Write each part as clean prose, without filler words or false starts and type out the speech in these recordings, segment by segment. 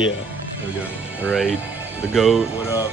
Yeah. There we go. All right. The GOAT. What up?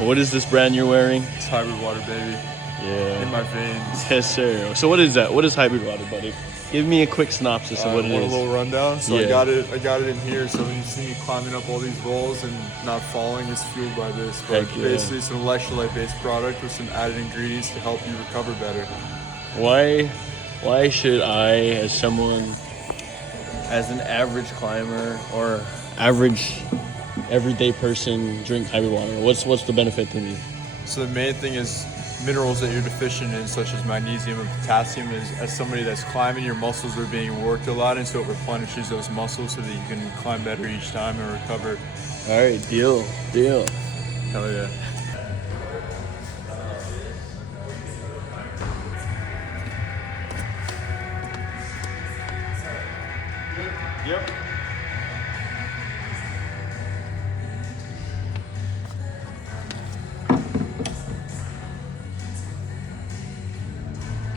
What is this brand you're wearing? It's Hybrid Water, baby. Yeah. In my veins. Yes, sir. So what is that? What is Hybrid Water, buddy? Give me a quick synopsis of what it Want is. a little rundown? So Yeah. I got it in here. So when you see me climbing up all these walls and not falling, it's fueled by this. But Heck yeah. basically, it's an electrolyte-based product with some added ingredients to help you recover better. Why should I, as someone, as an average climber or average everyday person, drink Hybrid Water? What's the benefit to me? So the main thing is minerals that you're deficient in, such as magnesium and potassium. As somebody that's climbing, your muscles are being worked a lot, and so it replenishes those muscles so that you can climb better each time and recover. All right, deal. Hell yeah. Yep.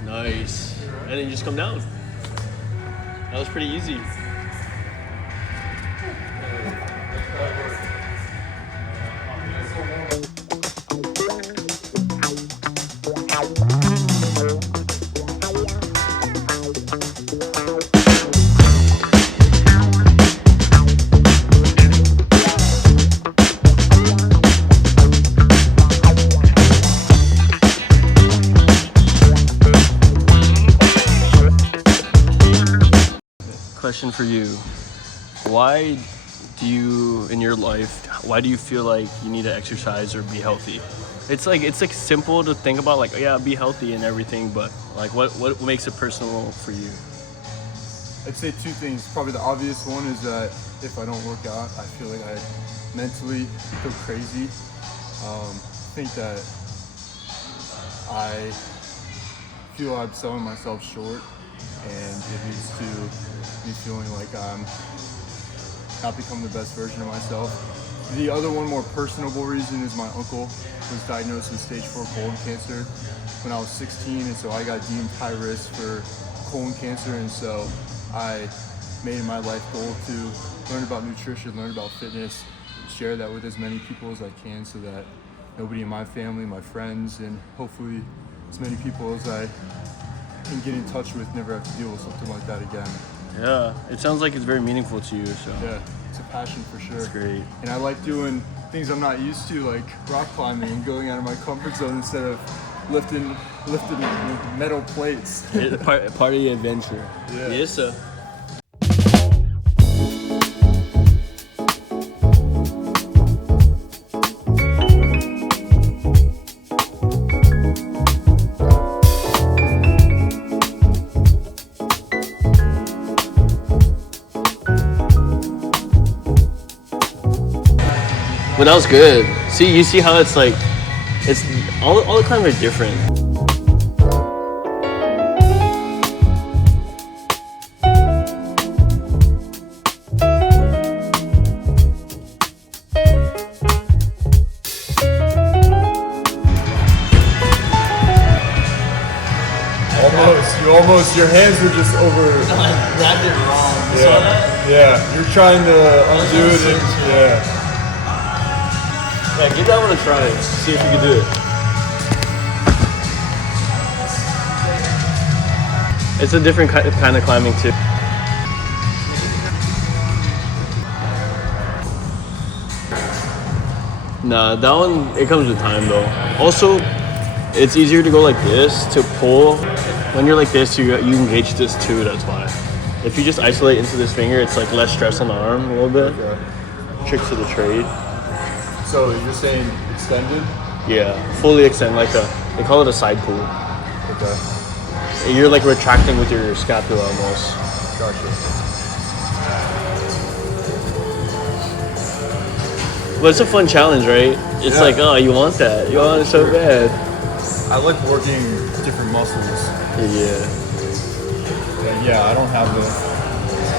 Nice. And then you just come down. That was pretty easy. Question for you. Why do you, in your life, why do you feel like you need to exercise or be healthy? It's like simple to think about, like, yeah, be healthy and everything, but like what makes it personal for you? I'd say two things. Probably the obvious one is that if I don't work out, I feel like I mentally go crazy. I think that I feel I'm selling myself short, and it leads to me feeling like I'm not becoming the best version of myself. The other one, more personable reason, is my uncle was diagnosed with stage 4 colon cancer when I was 16, and so I got deemed high risk for colon cancer, and so I made it my life goal to learn about nutrition, learn about fitness, share that with as many people as I can so that nobody in my family, my friends, and hopefully as many people as I can get in touch with never have to deal with something like that again. Yeah, it sounds like it's very meaningful to you, so. Yeah, it's a passion for sure. That's great. And I like doing things I'm not used to, like rock climbing and going out of my comfort zone instead of lifting metal plates. Part of the adventure. Yeah. Yesssuh. But that was good. See, you see how it's like, it's all the climbs are different. Your hands were just over. I grabbed it wrong. Yeah. Saw that? Yeah, you're trying to undo it. And, yeah. Yeah, give that one a try. See if you can do it. It's a different kind of climbing too. Nah, that one, it comes with time though. Also, it's easier to go like this, to pull. When you're like this, you engage this too, that's why. If you just isolate into this finger, it's like less stress on the arm a little bit. Okay. Trick to the trade. So you're saying extended? Yeah, fully extend, like they call it a side pull. Okay. You're like retracting with your scapula almost. Gotcha. But it's a fun challenge, right? It's Yeah. like, oh, you want that. You want it so bad. I like working different muscles. Yeah. And yeah, I don't have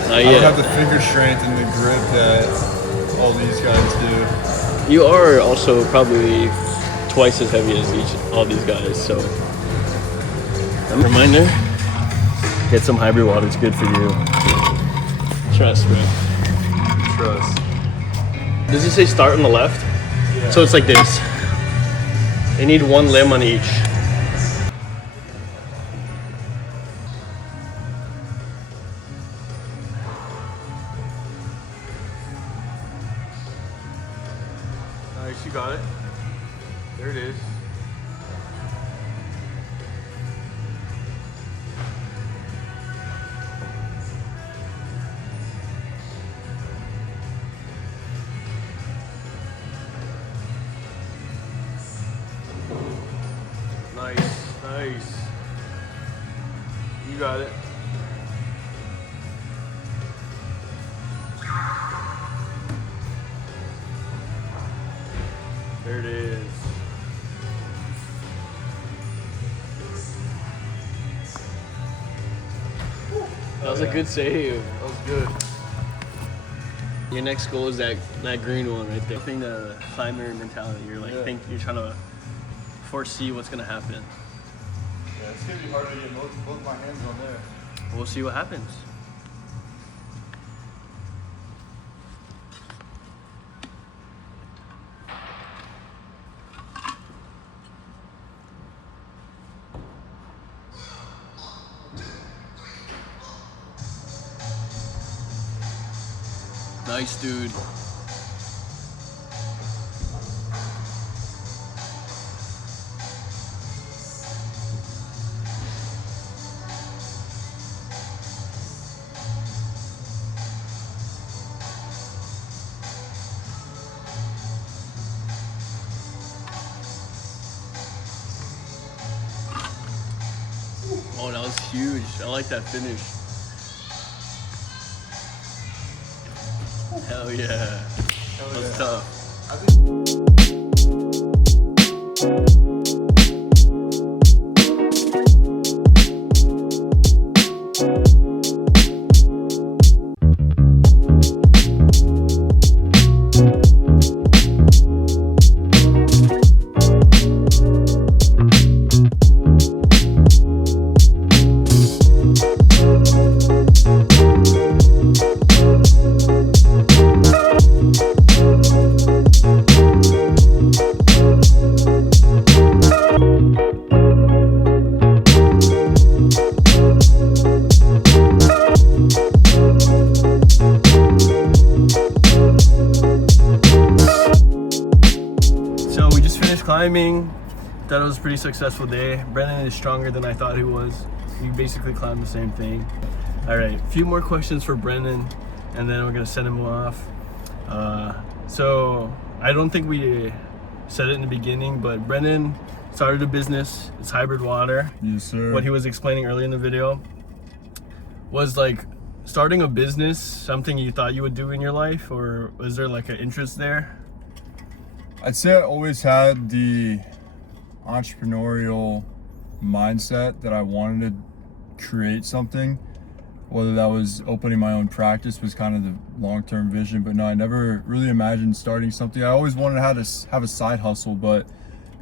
Not the yet. finger strength and the grip that all these guys do. You are also probably twice as heavy as all these guys, so. Reminder, get some hybrid water, it's good for you. Trust, bro. Trust. Does it say start on the left? Yeah. So it's like this. They need one limb on each. Nice, you got it. There it is. Nice. You got it. There it is. That was a good save. That was good. Your next goal is that green one right there. I think the climber mentality. You're like, you're trying to foresee what's gonna happen. Yeah, it's gonna be hard to get both my hands on there. We'll see what happens. Nice, dude. Oh, that was huge. I like that finish. Hell yeah. That's tough. Climbing, thought it was a pretty successful day. Brennan is stronger than I thought he was. We basically climbed the same thing. All right, a few more questions for Brennan, and then we're gonna send him off. So I don't think we said it in the beginning, but Brennan started a business. It's Hybrid Water. Yes, sir. What he was explaining earlier in the video was like starting a business something you thought you would do in your life, or was there like an interest there? I'd say I always had the entrepreneurial mindset that I wanted to create something. Whether that was opening my own practice was kind of the long-term vision, but no, I never really imagined starting something. I always wanted to have a side hustle, but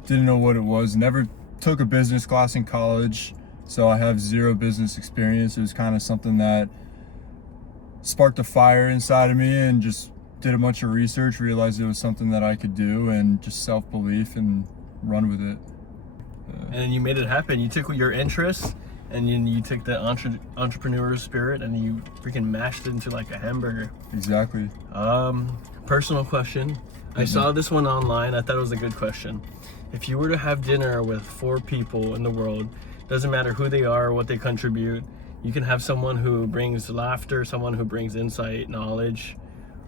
didn't know what it was. Never took a business class in college, so I have zero business experience. It was kind of something that sparked a fire inside of me, and just did a bunch of research, realized it was something that I could do, and just self-belief and run with it. And you made it happen. You took your interests and you took that entrepreneur spirit and you freaking mashed it into like a hamburger. Exactly. Personal question. I saw this one online. I thought it was a good question. If you were to have dinner with 4 people in the world, doesn't matter who they are or what they contribute, you can have someone who brings laughter, someone who brings insight, knowledge.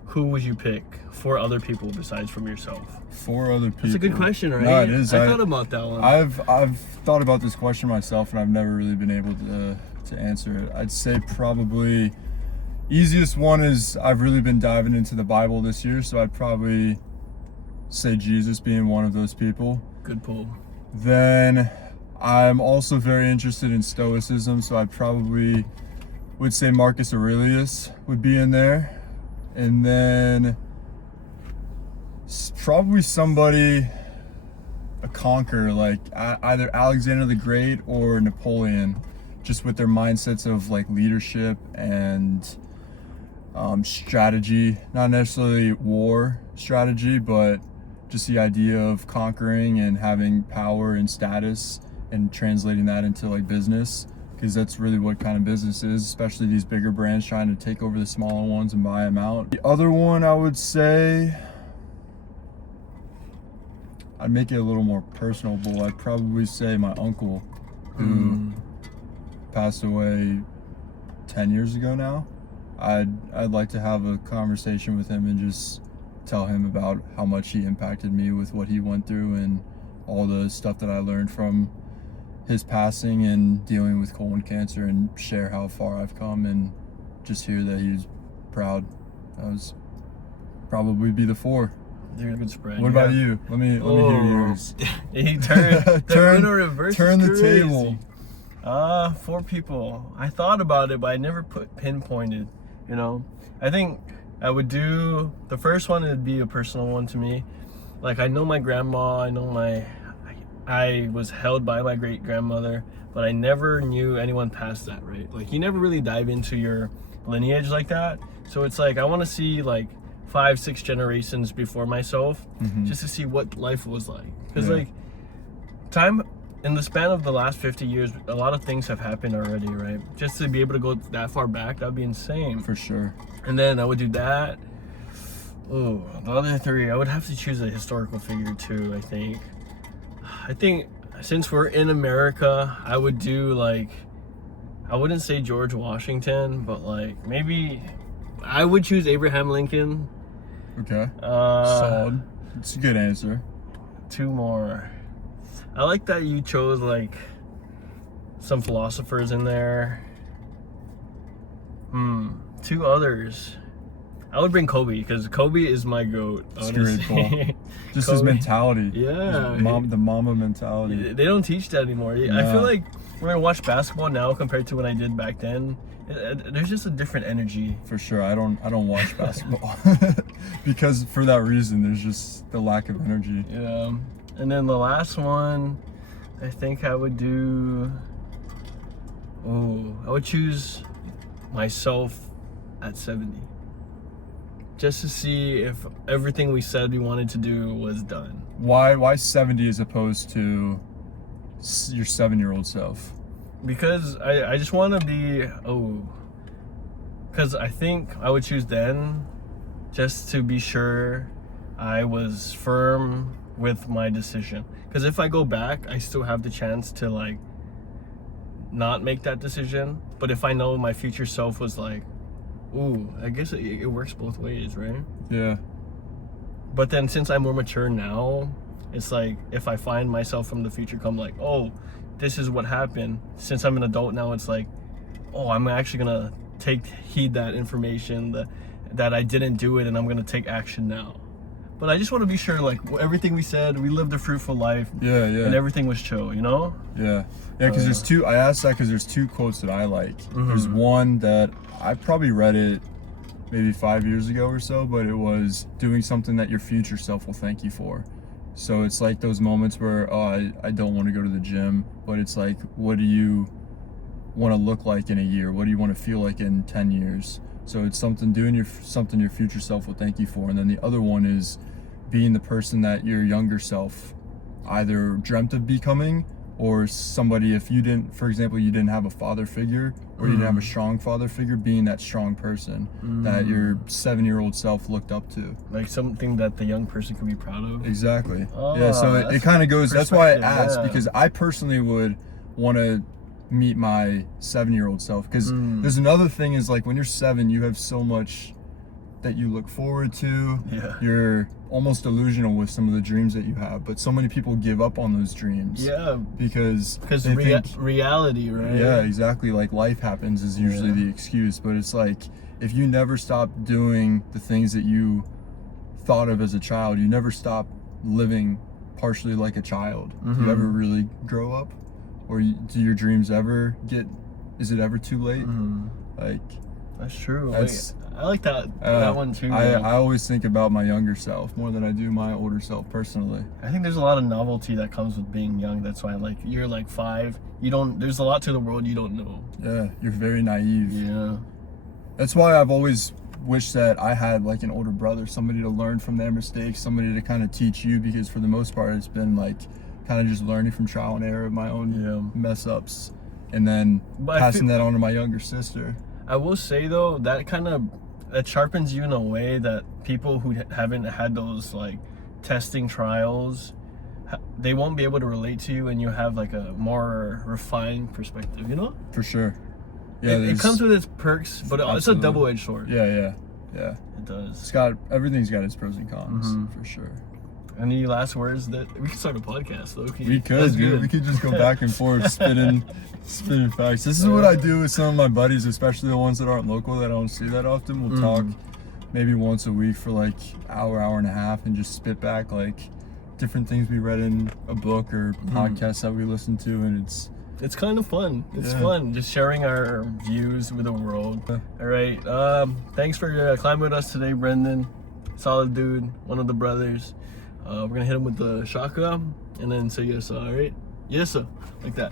Who would you pick? 4 other people besides from yourself. 4 other people. That's a good question, right? No, it is. I thought about that one. I've thought about this question myself, and I've never really been able to answer it. I'd say probably easiest one is I've really been diving into the Bible this year, so I'd probably say Jesus being one of those people. Good pull. Then I'm also very interested in Stoicism, so I probably would say Marcus Aurelius would be in there. And then probably somebody, a conqueror, like either Alexander the Great or Napoleon, just with their mindsets of like leadership and strategy, not necessarily war strategy, but just the idea of conquering and having power and status and translating that into like business, because that's really what kind of business is, especially these bigger brands trying to take over the smaller ones and buy them out. The other one, I would say, I'd make it a little more personable. I'd probably say my uncle, who passed away 10 years ago now. I'd like to have a conversation with him and just tell him about how much he impacted me with what he went through and all the stuff that I learned from his passing and dealing with colon cancer, and share how far I've come and just hear that he's proud. That was probably be the 4. They're a good spread. What about you? Let me hear yours. He turned turn the table. 4 people. I thought about it, but I never pinpointed. You know, I think I would do the first one. It'd be a personal one to me. Like, I know my grandma. I was held by my great grandmother, but I never knew anyone past that. Right? Like, you never really dive into your lineage like that. So it's like I want to see like 5-6 generations before myself, just to see what life was like. Because like time in the span of the last 50 years, a lot of things have happened already, right? Just to be able to go that far back, that'd be insane. For sure. And then I would do that. Oh, the other 3, I would have to choose a historical figure too, I think. I think since we're in America, I would do like, I wouldn't say George Washington, but like maybe I would choose Abraham Lincoln. Okay. Solid. It's a good answer. 2 more. I like that you chose like some philosophers in there. 2 others. I would bring Kobe, because Kobe is my GOAT. It's great, cool. Just his mentality. Yeah. The mama mentality. They don't teach that anymore. Yeah. I feel like when I watch basketball now compared to when I did back then, there's just a different energy. For sure. I don't watch basketball because for that reason, there's just the lack of energy. Yeah. And then the last one, I think I would do. I would choose myself at 70. Just to see if everything we said we wanted to do was done. Why 70 as opposed to your 7-year-old self? Because I just want to be, because I think I would choose then just to be sure I was firm with my decision. Because if I go back, I still have the chance to like not make that decision. But if I know my future self was like, I guess it works both ways, right? Yeah. But then since I'm more mature now, it's like if I find myself from the future come like, this is what happened. Since I'm an adult now, it's like, I'm actually gonna take heed that information that I didn't do it, and I'm gonna take action now. But I just want to be sure, like everything we said, we lived a fruitful life. Yeah. And everything was chill, you know? Yeah. Because there's 2. I asked that because there's 2 quotes that I like. There's one that I probably read it maybe 5 years ago or so, but it was doing something that your future self will thank you for. So it's like those moments where, I don't want to go to the gym, but it's like, what do you want to look like in a year? What do you want to feel like in 10 years? So it's something something your future self will thank you for. And then the other one is being the person that your younger self either dreamt of becoming, or somebody, if you didn't, for example, you didn't have a father figure, or you didn't have a strong father figure, being that strong person that your 7-year-old self looked up to. Like something that the young person can be proud of. Exactly. So it kind of goes, that's why I asked, because I personally would want to meet my 7-year-old self, because there's another thing is like when you're 7, you have so much that you look forward to. You're almost delusional with some of the dreams that you have, but so many people give up on those dreams because they think reality, right? Exactly, like life happens is usually the excuse, but it's like if you never stop doing the things that you thought of as a child, you never stop living partially like a child. Do you ever really grow up, or do your dreams ever is it ever too late? Like, that's true. I like that one too. I always think about my younger self more than I do my older self personally. I think there's a lot of novelty that comes with being young. That's why you're like 5. There's a lot to the world you don't know. Yeah, you're very naive. Yeah. That's why I've always wish that I had like an older brother, somebody to learn from their mistakes, somebody to kind of teach you, because for the most part it's been like kind of just learning from trial and error of my own mess ups, and then passing that on to my younger sister. I will say though, that sharpens you in a way that people who haven't had those like testing trials, they won't be able to relate to you, and you have like a more refined perspective, you know? For sure. Yeah, it comes with its perks, but it's a double-edged sword. Yeah. It does. Everything's got its pros and cons, for sure. Any last words that we could start a podcast though? We could, dude. We could just go back and forth spinning facts. This is what I do with some of my buddies, especially the ones that aren't local, that I don't see that often. We'll talk maybe once a week for like hour and a half, and just spit back like different things we read in a book or podcasts that we listen to, and it's kind of fun. It's fun just sharing our views with the world. All right. Thanks for climbing with us today, Brendan. Solid dude, one of the brothers. We're gonna hit him with the shaka and then say Yesssuh. All right, Yesssuh, like that.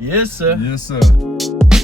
Yesssuh. Yesssuh.